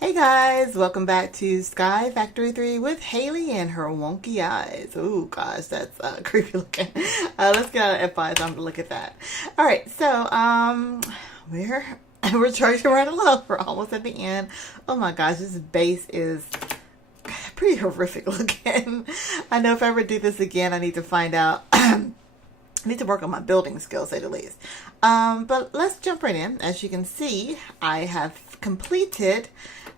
Hey guys, welcome back to SkyFactory 3 with Haley and her wonky eyes. Oh gosh, that's creepy looking. Let's get out of F5 so I'm gonna look at that. Alright, so we're charging right along. We're almost at the end. Oh my gosh, this base is pretty horrific looking. I know if I ever do this again, I need to find out. I need to work on my building skills at least. But let's jump right in. As you can see, I have completed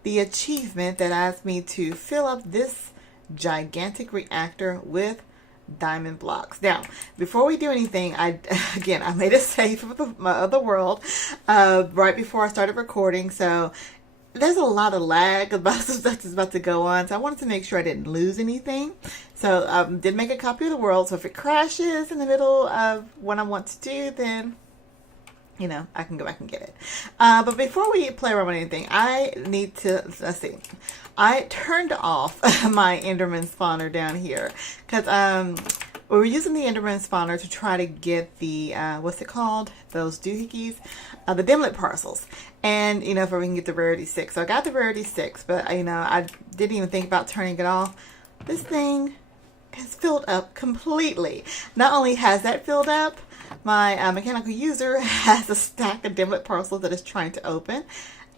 the achievement that asked me to fill up this gigantic reactor with diamond blocks. Now, before we do anything, I made a save of my other world right before I started recording, so there's a lot of lag about some stuff that's about to go on, so I wanted to make sure I didn't lose anything. So I did make a copy of the world, so if it crashes in the middle of what I want to do, then I can go back and get it. But before we play around with anything, I need to, let's see. I turned off my Enderman spawner down here because we were using the Enderman spawner to try to get the, what's it called? Those doohickeys, the dimlet parcels. And, if we can get the rarity 6. So I got the rarity 6, but, I didn't even think about turning it off. This thing has filled up completely. Not only has that filled up, my mechanical user has a stack of dimlet parcels that is trying to open.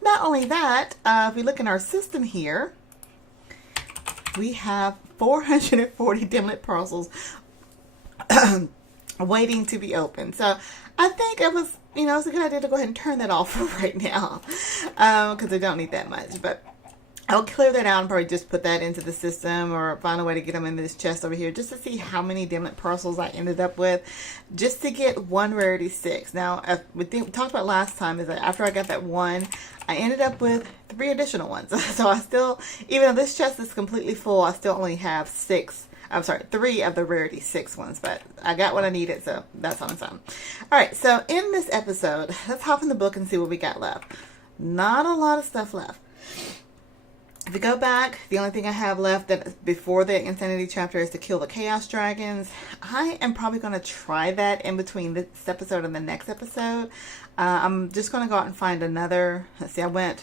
Not only that, if we look in our system here, we have 440 dimlet parcels waiting to be opened. So I think it was, it's a good idea to go ahead and turn that off right now because I don't need that much. But I'll clear that out and probably just put that into the system or find a way to get them into this chest over here just to see how many dimlet parcels I ended up with just to get one rarity 6. Now, we talked about last time is that after I got that one, I ended up with 3 additional ones. So I still, even though this chest is completely full, I still only have 3 of the rarity 6 ones, but I got what I needed, so that's on its own. Alright, so in this episode, let's hop in the book and see what we got left. Not a lot of stuff left. If we go back, the only thing I have left that before the Insanity chapter is to kill the Chaos Dragons. I am probably going to try that in between this episode and the next episode. I'm just going to go out and find another. Let's see, I went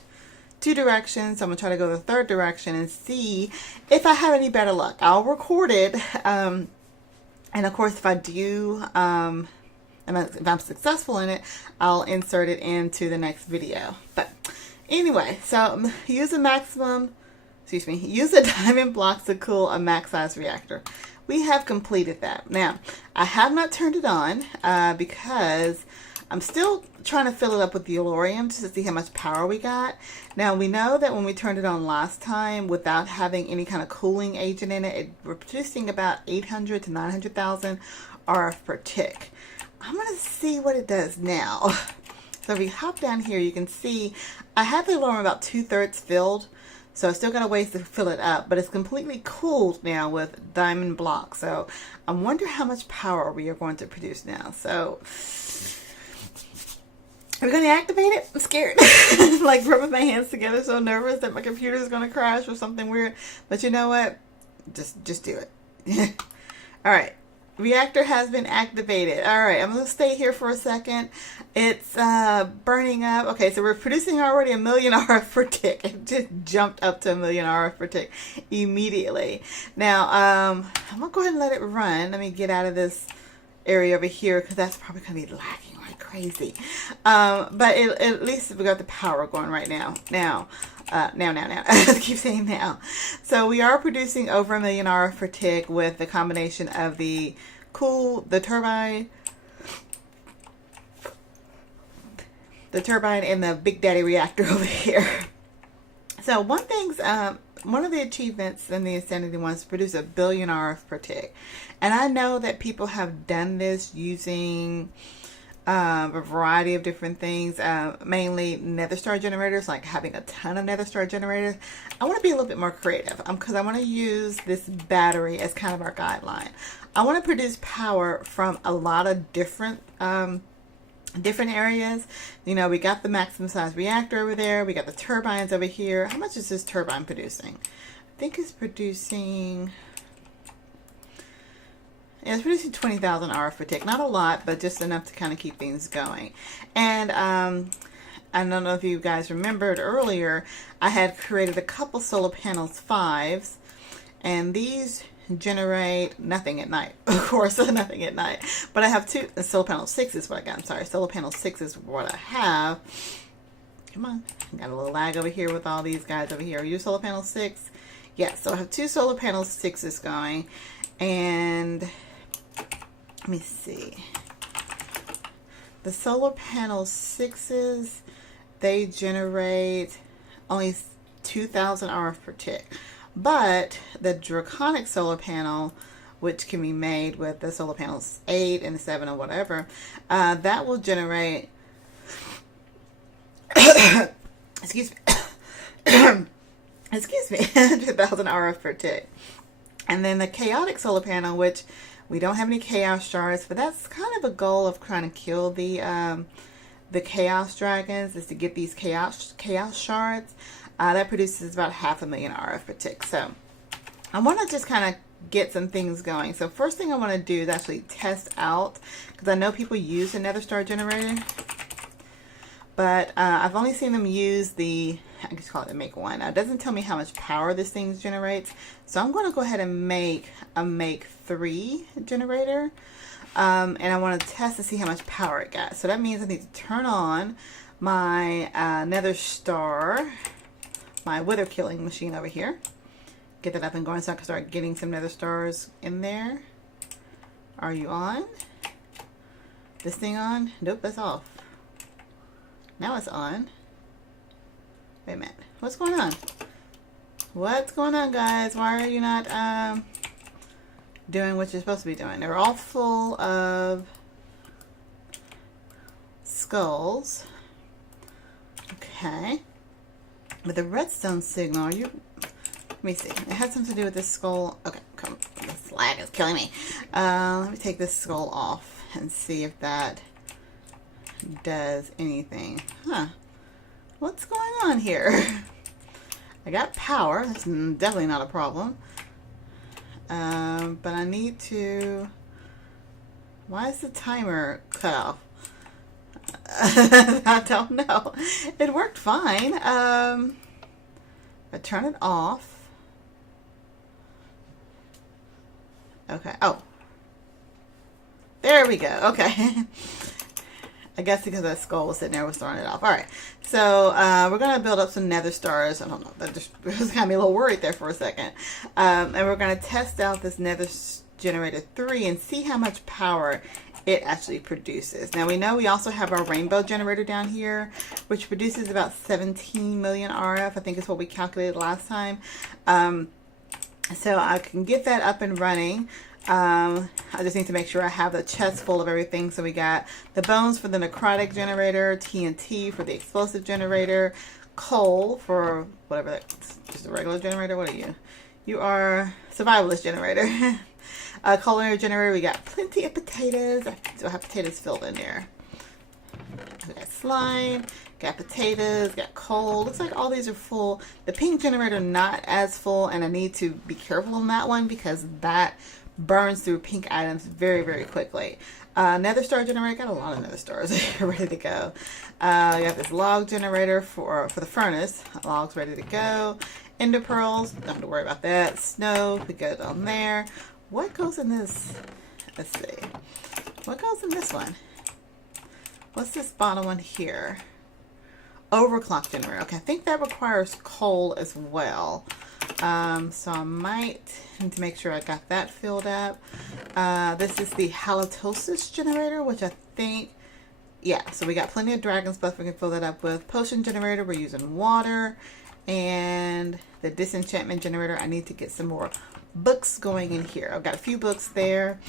2 directions, so I'm going to try to go the 3rd direction and see if I have any better luck. I'll record it, and of course if I do, if I'm successful in it, I'll insert it into the next video. But anyway, so use a diamond blocks to cool a max size reactor. We have completed that. Now, I have not turned it on because I'm still trying to fill it up with the Elorium just to see how much power we got. Now, we know that when we turned it on last time without having any kind of cooling agent in it, we're producing about 800 to 900,000 RF per tick. I'm going to see what it does now. So if we hop down here, you can see I have the alarm about 2/3 filled. So I still got a ways to fill it up, but it's completely cooled now with diamond blocks. So I wonder how much power we are going to produce now. So are we going to activate it? I'm scared. Like rubbing my hands together, so nervous that my computer is going to crash or something weird. But you know what? Just do it. All right. Reactor has been activated. All right, I'm going to stay here for a second. It's burning up. Okay, so we're producing already 1 million RF per tick. It just jumped up to 1 million RF per tick immediately. Now, I'm going to go ahead and let it run. Let me get out of this area over here because that's probably going to be lagging like crazy. But at least we got the power going right now. Now. I keep saying now. So we are producing over 1 million RF per tick with the combination of the turbine and the Big Daddy reactor over here. So one of the achievements in the Insanity ones produce 1 billion RF per tick. And I know that people have done this using a variety of different things, mainly nether star generators, like having a ton of nether star generators. I want to be a little bit more creative because I want to use this battery as kind of our guideline. I want to produce power from a lot of different areas. We got the maximum size reactor over there. We got the turbines over here. How much is this turbine producing? I think it's producing... Yeah, it's producing 20,000 RF per tick. Not a lot, but just enough to kind of keep things going. And I don't know if you guys remembered earlier, I had created a couple solar panels 5s, and these generate nothing at night. Of course, nothing at night. But I have two solar panel 6 is what I got. I'm sorry, solar panel 6 is what I have. Come on, got a little lag over here with all these guys over here. Are you solar panel 6? Yes, so I have two solar panel 6s going, and let me see. The solar panel 6s, they generate only 2,000 RF per tick. But the draconic solar panel, which can be made with the solar panels 8 and 7 or whatever, that will generate, excuse me, excuse me, 100,000 RF per tick. And then the chaotic solar panel, which we don't have any chaos shards, but that's kind of a goal of trying to kill the chaos dragons, is to get these chaos shards. That produces about 500,000 RF per tick. So I want to just kind of get some things going. So first thing I want to do is actually test out, because I know people use a nether star generator, but I've only seen them use the, I just call it the make one. Now, it doesn't tell me how much power this thing generates. So I'm going to go ahead and make a make 3 generator. And I want to test to see how much power it got. So that means I need to turn on my nether star, my wither killing machine over here. Get that up and going so I can start getting some nether stars in there. Are you on? This thing on? Nope, that's off. Now it's on. Wait a minute. What's going on? What's going on, guys? Why are you not doing what you're supposed to be doing? They're all full of skulls. Okay. With the redstone signal, let me see. It has something to do with this skull. Okay, come. This lag is killing me. Let me take this skull off and see if that does anything. Huh. What's going on here? I got power. That's definitely not a problem. But I need to... Why is the timer cut off? I don't know. It worked fine. I turn it off. Okay. Oh. There we go. Okay. I guess because that skull was sitting there, was throwing it off. All right. So we're going to build up some nether stars. I don't know. That just got me a little worried there for a second. And we're going to test out this nether generator 3 and see how much power it actually produces. Now we know we also have our rainbow generator down here, which produces about 17 million RF. I think is what we calculated last time. So I can get that up and running. I just need to make sure I have the chest full of everything. So we got the bones for the necrotic generator, TNT for the explosive generator, coal for whatever that's just a regular generator. What are you? You are survivalist generator. Culinary generator, we got plenty of potatoes. I still have potatoes filled in there. We got slime, got potatoes, got coal. Looks like all these are full. The pink generator not as full, and I need to be careful on that one because that burns through pink items very, very quickly. Nether star generator, got a lot of nether stars ready to go. I got this log generator for the furnace. Logs ready to go. Ender pearls, don't have to worry about that. Snow, we got on there. What goes in this? Let's see. What goes in this one? What's this bottom one here? Overclock generator. Okay, I think that requires coal as well. So I might need to make sure I got that filled up. This is the halitosis generator, which I think, yeah, so we got plenty of dragon stuff we can fill that up with. Potion generator, we're using water. And the disenchantment generator, I need to get some more books going in here. I've got a few books there.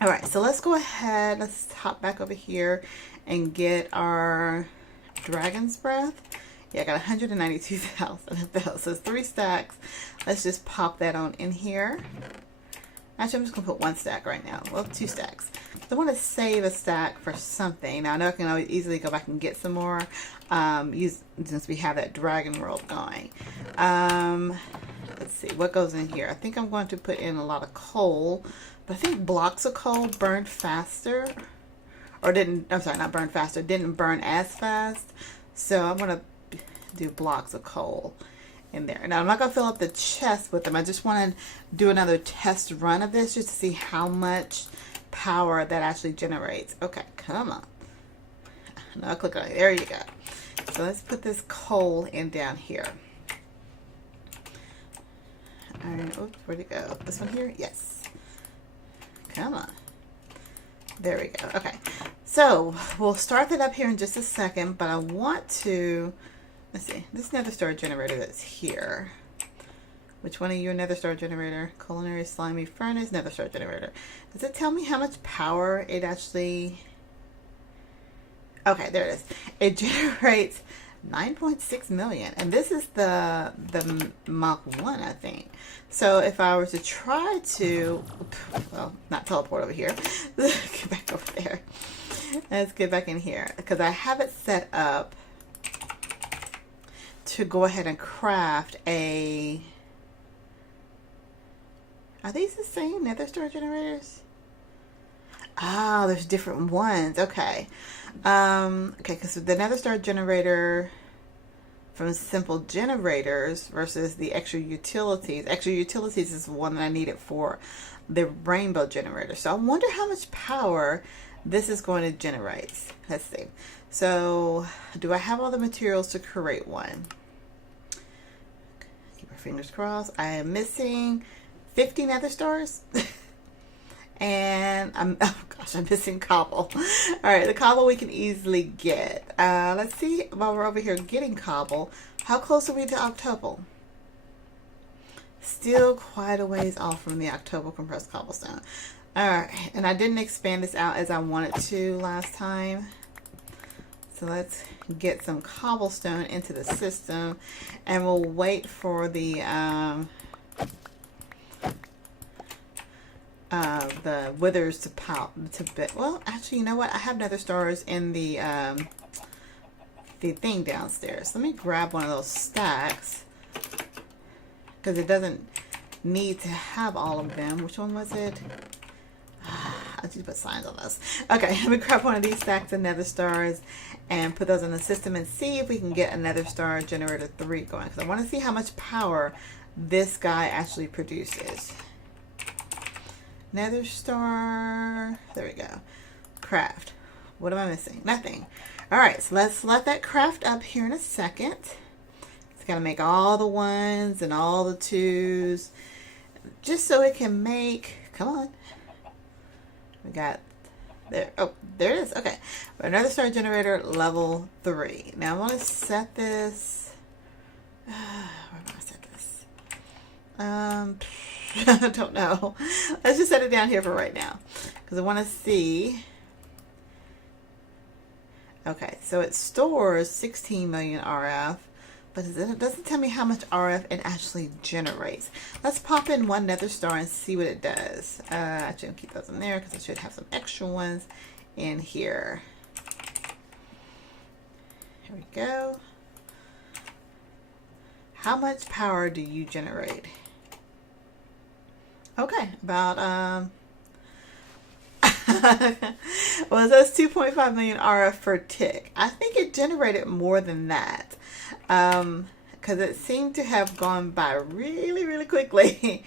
All right, so let's go ahead. Let's hop back over here and get our dragon's breath. Yeah, I got 192,000 of those. So it's 3 stacks. Let's just pop that on in here. Actually, I'm just going to put 1 stack right now. Well, 2 stacks. I want to save a stack for something. Now, I know I can always easily go back and get some more since we have that dragon world going. Let's see. What goes in here? I think I'm going to put in a lot of coal. But I think blocks of coal burn faster. or didn't, I'm sorry, not burn faster, didn't burn as fast. So I'm going to do blocks of coal in there. Now I'm not going to fill up the chest with them. I just want to do another test run of this just to see how much power that actually generates. Okay, come on. No, click on it. There you go. So let's put this coal in down here. All right, oops, where'd it go? This one here? Yes. Come on. There we go. Okay. So we'll start that up here in just a second, but I want to, let's see, this nether star generator that's here. Which one of you a nether star generator? Culinary slimy furnace, nether star generator. Does it tell me how much power it actually, okay, there it is. It generates 9.6 million, and this is the Mach 1, I think. So if I were to try to, well, not teleport over here, get back over there. Let's get back in here because I have it set up to go ahead and craft a. Are these the same nether star generators? Ah, there's different ones. Okay. Okay, because the nether star generator from simple generators versus the extra utilities. Extra utilities is the one that I needed for the rainbow generator. So I wonder how much power this is going to generate. Let's see. So do I have all the materials to create one? Keep our fingers crossed. I am missing 50 nether stars. And I'm missing cobble. All right, the cobble we can easily get. Let's see, while we're over here getting cobble, how close are we to October? Still quite a ways off from the October compressed cobblestone. All right, and I didn't expand this out as I wanted to last time. So let's get some cobblestone into the system, and we'll wait for the withers to pop to bit. Well, actually, you know what? I have nether stars in the thing downstairs. Let me grab one of those stacks because it doesn't need to have all of them. Which one was it? I need to put signs on this. Okay, let me grab one of these stacks of nether stars and put those in the system and see if we can get a nether star generator 3 going, because I want to see how much power this guy actually produces. Nether star, there we go. Craft. What am I missing? Nothing. All right, so let's let that craft up here in a second. It's got to make all the 1s and all the 2s just so it can make, come on. We got there. Oh, there it is. Okay. Another star generator level 3. Now I want to set this. Where am I set this? I don't know. Let's just set it down here for right now because I want to see. Okay, so it stores 16 million RF, but it doesn't tell me how much RF it actually generates. Let's pop in one nether star and see what it does. Actually, I'll keep those in there because I should have some extra ones in here. Here we go. How much power do you generate? Okay, about well, it says 2.5 million RF per tick. I think it generated more than that because it seemed to have gone by really, really quickly.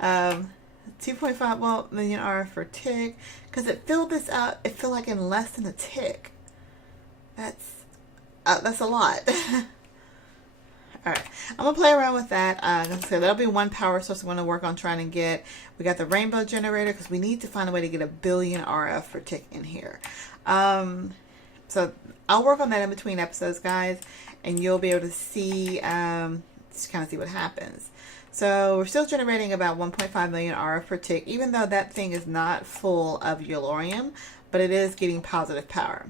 2.5 million RF per tick because it filled this out. It felt like in less than a tick. That's a lot. All right, I'm gonna play around with that. So that'll be one power source I'm gonna work on trying to get. We got the rainbow generator because we need to find a way to get 1 billion RF per tick in here. So I'll work on that in between episodes, guys, and you'll be able to see, just kind of see what happens. So we're still generating about 1.5 million RF per tick, even though that thing is not full of uranium, but it is getting positive power.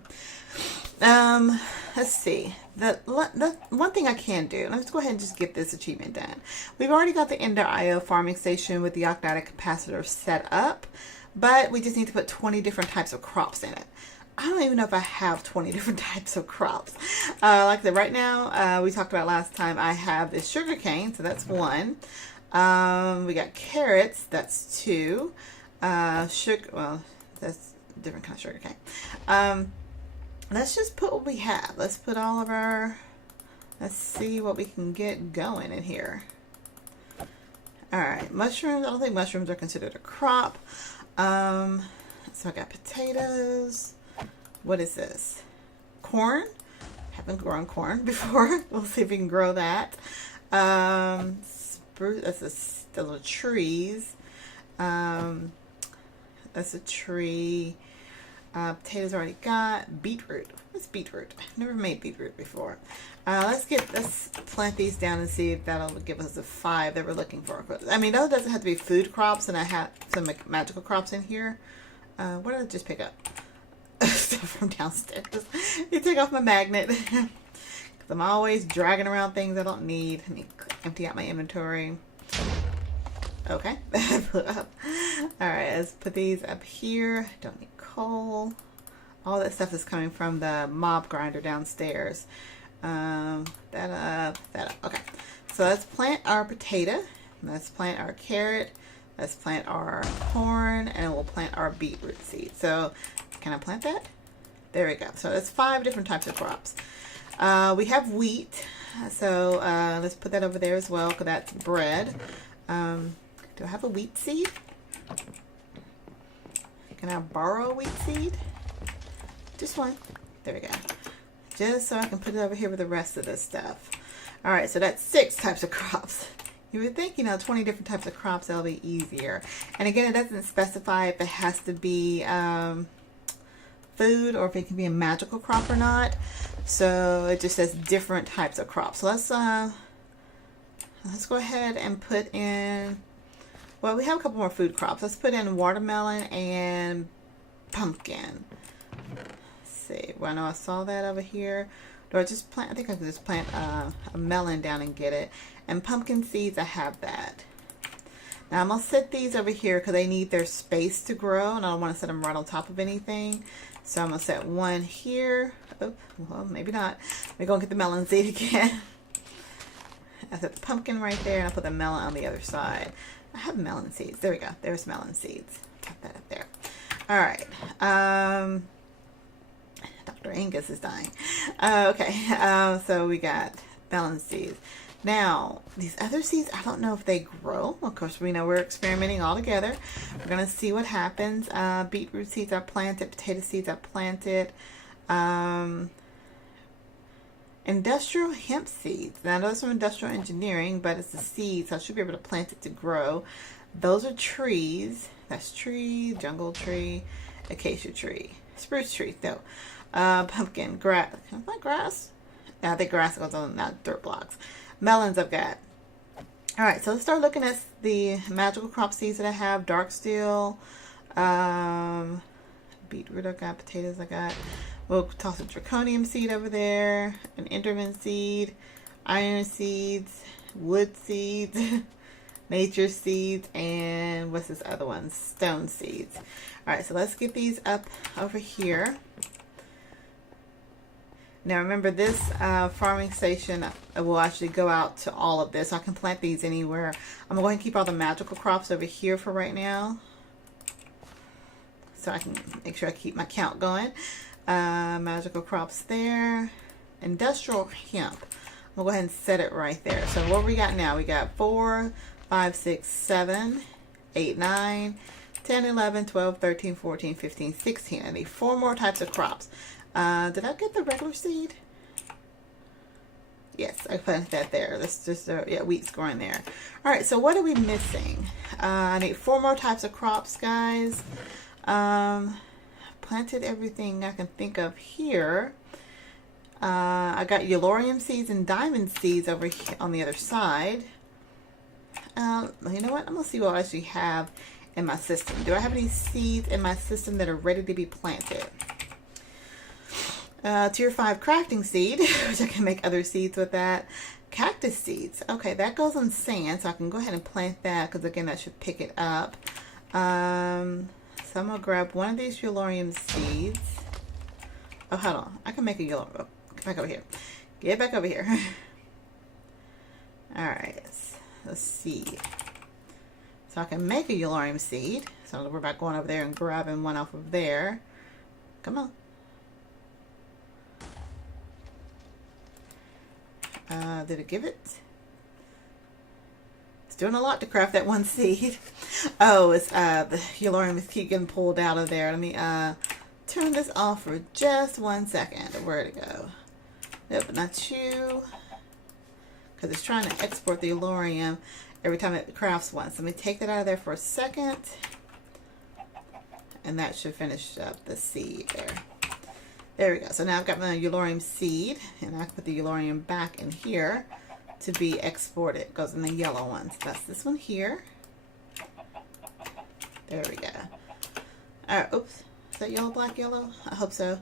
Let's see. The one thing I can do, let's go ahead and just get this achievement done. We've already got the Ender IO farming station with the magnetic capacitor set up, but we just need to put 20 different types of crops in it. I don't even know if I have 20 different types of crops. Like I said, right now, we talked about last time, I have this sugar cane, so that's 1. We got carrots, that's 2. Sugar, well, that's different kind of sugar cane. Let's just put what we have. Let's put all of our, let's see what we can get going in here. All right, mushrooms. I don't think mushrooms are considered a crop. So I got potatoes. What is this? Corn. Haven't grown corn before. We'll see if we can grow that. Spruce. Those are trees. That's a tree. Potatoes already got. Beetroot. What's beetroot? I've never made beetroot before. Let's plant these down and see if that'll give us the 5 that we're looking for. I mean, those doesn't have to be food crops, and I have some magical crops in here. What did I just pick up? Stuff from downstairs. You take off my magnet. Because I'm always dragging around things I don't need. Let me empty out my inventory. Okay. Alright, let's put these up here. Don't need coal. All that stuff is coming from the mob grinder downstairs. That up. Okay. So let's plant our potato. Let's plant our carrot. Let's plant our corn. And we'll plant our beetroot seed. So, can I plant that? There we go. So that's 5 different types of crops. We have wheat. So let's put that over there as well, because that's bread. Do I have a wheat seed? Can I borrow a wheat seed? Just one. There we go. Just so I can put it over here with the rest of this stuff. All right, so that's 6 types of crops. You would think, 20 different types of crops, that'll be easier. And again, it doesn't specify if it has to be food or if it can be a magical crop or not. So it just says different types of crops. So let's go ahead and put in, well, we have a couple more food crops. Let's put in watermelon and pumpkin. Let's see. Well, I know I saw that over here. Do I just plant? I think I can just plant a melon down and get it. And pumpkin seeds, I have that. Now I'm going to set these over here because they need their space to grow, and I don't want to set them right on top of anything. So I'm going to set one here. Oh, well, maybe not. We're going to get the melon seed again. I set the pumpkin right there, and I put the melon on the other side. I have melon seeds. There we go. There's melon seeds. Put that up there. All right. Dr. Angus is dying. Okay. So we got melon seeds. Now, these other seeds, I don't know if they grow. Of course, we know we're experimenting all together. We're going to see what happens. Beetroot seeds are planted. Potato seeds are planted. Industrial hemp seeds. Now, those are industrial engineering, but it's a seed, so I should be able to plant it to grow. Those are trees. That's tree, jungle tree, acacia tree, spruce tree, though. Pumpkin, grass. Not grass? I think grass goes on, not dirt blocks. Melons I've got. Alright, so let's start looking at the magical crop seeds that I have. Dark steel, beetroot I got, potatoes I got. We'll toss a draconium seed over there, an enderman seed, iron seeds, wood seeds, nature seeds, and what's this other one? Stone seeds. Alright, so let's get these up over here. Now remember, this farming station will actually go out to all of this. I can plant these anywhere. I'm going to keep all the magical crops over here for right now, so I can make sure I keep my count going. Magical crops there. Industrial hemp. We'll go ahead and set it right there. So what we got now? We got 4, 5, 6, 7, 8, 9, 10, 11, 12, 13, 14, 15, 16. I need 4 more types of crops. Did I get the regular seed? Yes, I put that there. That's just, yeah, wheat's growing there. All right, so what are we missing? I need 4 more types of crops, guys. Planted everything I can think of here. I got eulorium seeds and diamond seeds over here on the other side. You know what? I'm going to see what I actually have in my system. Do I have any seeds in my system that are ready to be planted? Tier 5 crafting seed, which I can make other seeds with that. Cactus seeds. Okay, that goes on sand, so I can go ahead and plant that, because again, that should pick it up. So I'm going to grab one of these eulorium seeds. Oh, hold on. I can make a eulorium. Oh, get back over here. Get back over here. Alright, let's see. So I can make a eulorium seed. So we're about going over there and grabbing one off of there. Come on. Did it give it? It's doing a lot to craft that one seed. Oh, it's the yellorium is keep getting pulled out of there. Let me turn this off for just 1 second. Where'd it go? Nope, not you. Because it's trying to export the yellorium every time it crafts one. So let me take that out of there for a second. And that should finish up the seed there. There we go. So now I've got my yellorium seed, and I can put the yellorium back in here to be exported. It goes in the yellow one. So that's this one here. There we go. All right. Oops. Is that yellow, black, yellow? I hope so.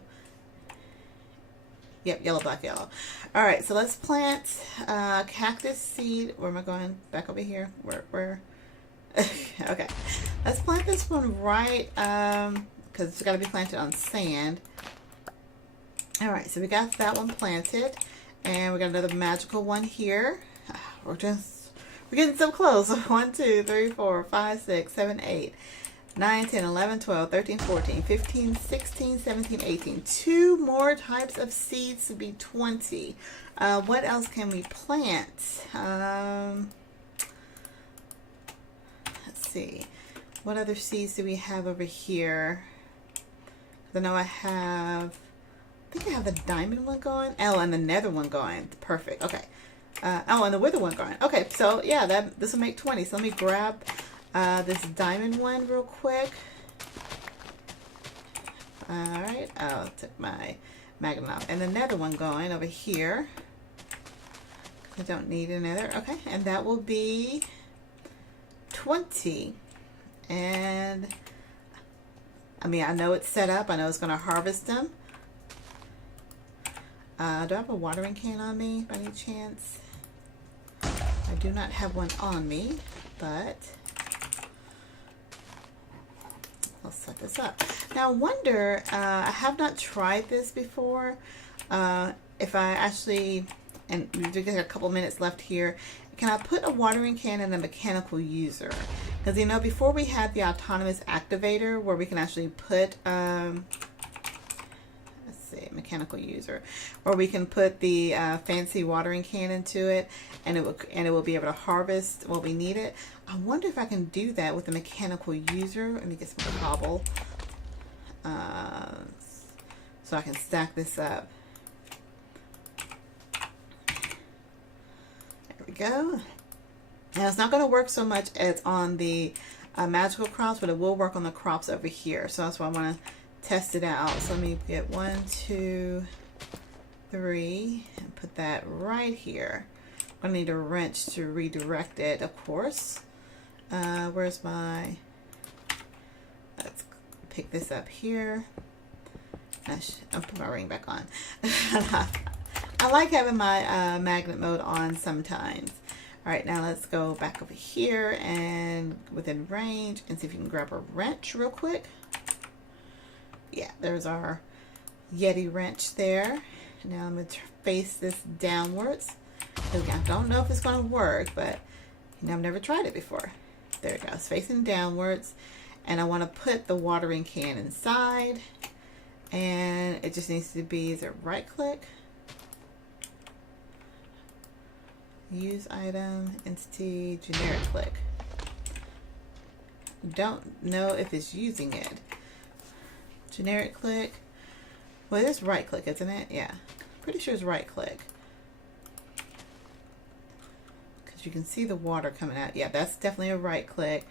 Yep, yellow, black, yellow. All right. So let's plant cactus seed. Where am I going? Back over here. Where? Okay. Let's plant this one right, because it's got to be planted on sand. All right, so we got that one planted, and we got another magical one here. We're getting so close. 1, 2, 3, 4, 5, 6, 7, 8, 9, 10, 11, 12, 13, 14, 15, 16, 17, 18. 2 more types of seeds to be 20. What else can we plant? Let's see. What other seeds do we have over here? I know I think I have the diamond one going. Oh, and the nether one going. Perfect. Okay. Oh, and the wither one going. Okay, so yeah, this will make 20. So let me grab this diamond one real quick. All right. Oh, took my magnet off. And the nether one going over here. I don't need another. Okay, and that will be 20. And I mean, I know it's set up. I know it's going to harvest them. Do I have a watering can on me by any chance? I do not have one on me, but I'll set this up. Now I wonder, I have not tried this before, if I actually, and we've got a couple minutes left here, can I put a watering can in a mechanical user? Because, you know, before we had the autonomous activator where we can actually put, mechanical user, or we can put the fancy watering can into it, and it will be able to harvest what we need it. I wonder if I can do that with a mechanical user. Let me get some cobble so I can stack this up. There we go. Now it's not going to work so much as on the magical crops, but it will work on the crops over here. So that's why I want to test it out. So let me get 1, 2, 3 and put that right here. I'm gonna need a wrench to redirect it, of course. Where's my, let's pick this up here. I'll put my ring back on. I like having my magnet mode on sometimes. All right, now let's go back over here and within range and see if you can grab a wrench real quick. Yeah, there's our Yeti wrench there. Now I'm going to face this downwards. I don't know if it's going to work, but you know, I've never tried it before. There it goes, facing downwards. And I want to put the watering can inside. And it just needs to be, is it right click? Use item, entity, generic click. Don't know if it's using it. Generic click. Well, it is right click, isn't it? Yeah. Pretty sure it's right click. Because you can see the water coming out. Yeah, that's definitely a right click.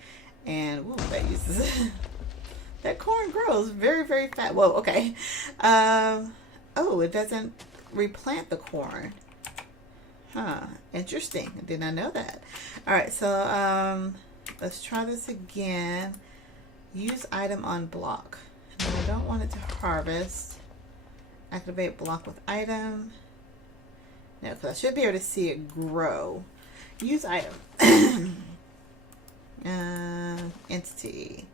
And, whoa, that uses that corn grows very, very fast. Whoa, okay. Oh, it doesn't replant the corn. Huh. Interesting. I did not know that. All right, so let's try this again. Use item on block. And I don't want it to harvest. Activate block with item. No, because I should be able to see it grow. Use item. Entity.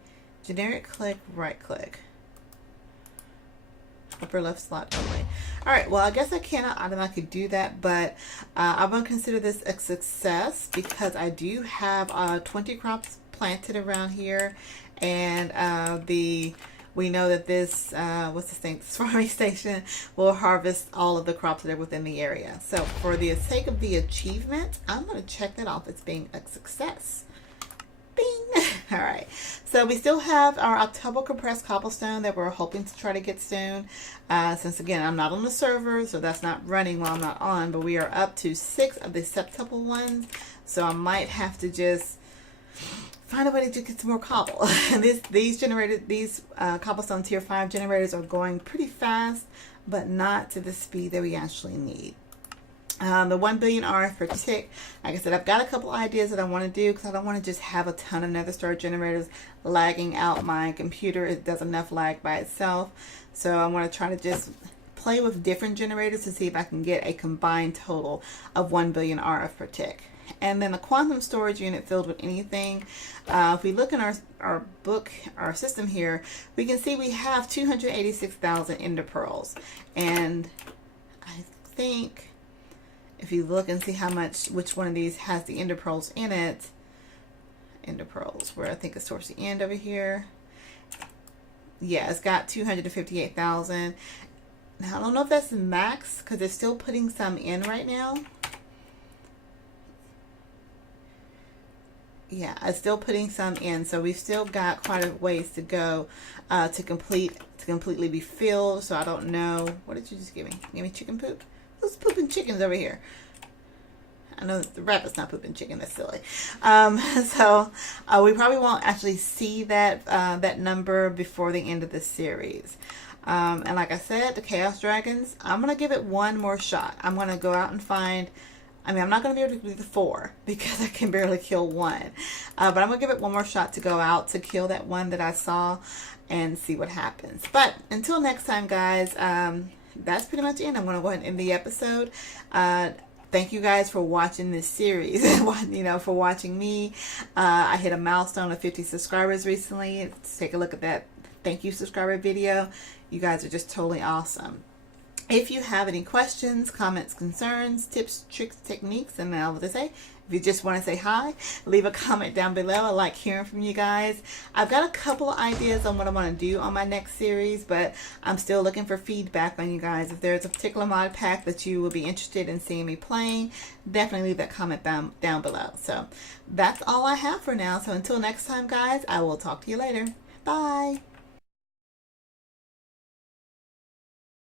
Generic click, right click. Upper left slot only. All right, well, I guess I cannot automatically do that, but I'm going to consider this a success because I do have 20 crops planted around here, and the we know that this, what's this thing, this farming station will harvest all of the crops that are within the area. So for the sake of the achievement, I'm going to check that off as being a success. Bing! All right. So we still have our October compressed cobblestone that we're hoping to try to get soon. Since again, I'm not on the server, so that's not running while I'm not on, but we are up to 6 of the acceptable ones. So I might have to just find a way to get some more cobble. These cobblestone tier 5 generators are going pretty fast, but not to the speed that we actually need. The 1 billion RF per tick, like I said, I've got a couple ideas that I want to do because I don't want to just have a ton of nether star generators lagging out my computer. It does enough lag by itself. So I want to try to just play with different generators to see if I can get a combined total of 1 billion RF per tick. And then a quantum storage unit filled with anything. If we look in our book, our system here, we can see we have 286,000 ender pearls. And I think if you look and see how much, which one of these has the ender pearls in it, ender pearls, where I think it's towards the end over here. Yeah, it's got 258,000. Now, I don't know if that's the max because it's still putting some in right now. Yeah, it's still putting some in, so we've still got quite a ways to go to completely be filled. So I don't know. What did you just give me? Give me chicken poop? Who's pooping chickens over here? I know the rabbit's not pooping chicken. That's silly. So we probably won't actually see that that number before the end of this series. And like I said, the Chaos Dragons, I'm gonna give it one more shot. I'm gonna go out and find. I mean, I'm not going to be able to do the 4 because I can barely kill 1. But I'm going to give it one more shot to go out to kill that one that I saw and see what happens. But until next time, guys, that's pretty much it. I'm going to go ahead and end the episode. Thank you guys for watching this series, you know, for watching me. I hit a milestone of 50 subscribers recently. Let's take a look at that thank you subscriber video. You guys are just totally awesome. If you have any questions, comments, concerns, tips, tricks, techniques, and now what they say, if you just want to say hi, leave a comment down below. I like hearing from you guys. I've got a couple of ideas on what I want to do on my next series, but I'm still looking for feedback on you guys. If there's a particular mod pack that you will be interested in seeing me playing, definitely leave that comment down below. So that's all I have for now. So until next time, guys, I will talk to you later. Bye.